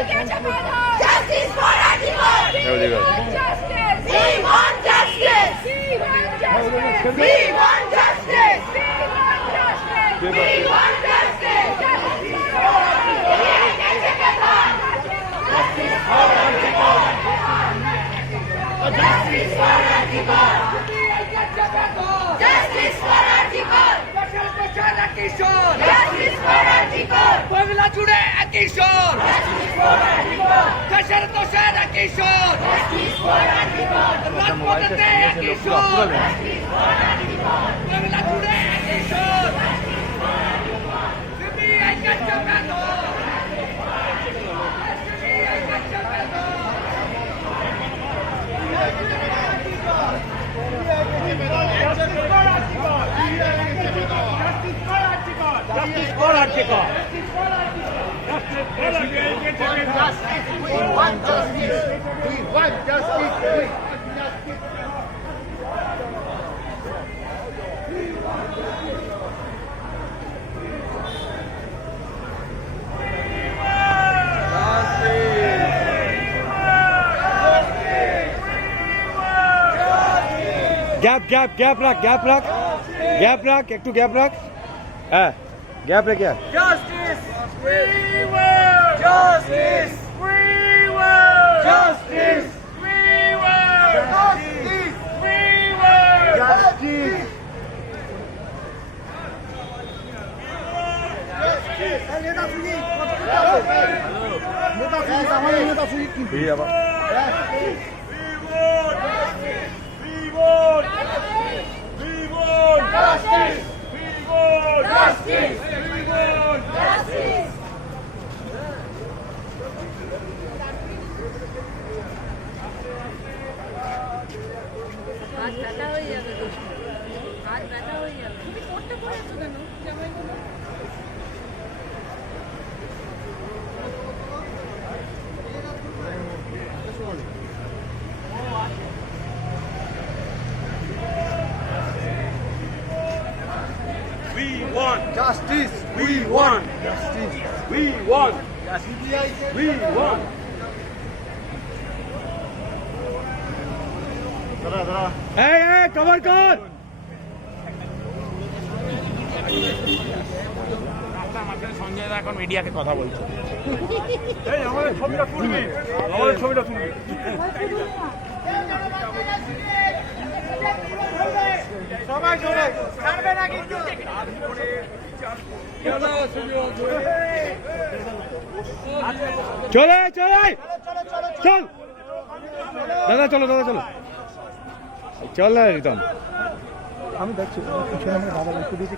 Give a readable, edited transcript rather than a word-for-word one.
Justice for Antigone! Justice! We want justice! We want justice! We want justice! We want justice! Justice for Antigone! Justice for Antigone! Justice for Antigone! Justice for Antigone! Bangla জুড়ে একই সুর, দেশের দোষের একই সুর, রাজপথেতে একই সুর, বাংলা জুড়ে একই সুর। সিবিআই কাছে কেন? সিবিআই কাছে কেন? Justice for Antigone! We want justice. We want justice. We want justice. Gap রাখ একটু গ্যাপ রাখ হ্যাঁ গ্যাপ রেখে আয়। Justice! We want justice! We want justice! We want justice! We want Justice. এই আবার justice! Justice! Justice! হাত ব্যথা হয়ে যাবে তো, হাত ব্যথা হয়ে যাবে। তুমি করতে করেছো কেন জামাইগুলো? We want Justice. we want Justice. we want we want এই কভার কর সঞ্জয় দা এখন মিডিয়াকে কথা বলছে। চলে চল দাদা চলো চল না রিতম আমি দেখছি দাদা একটু দিকে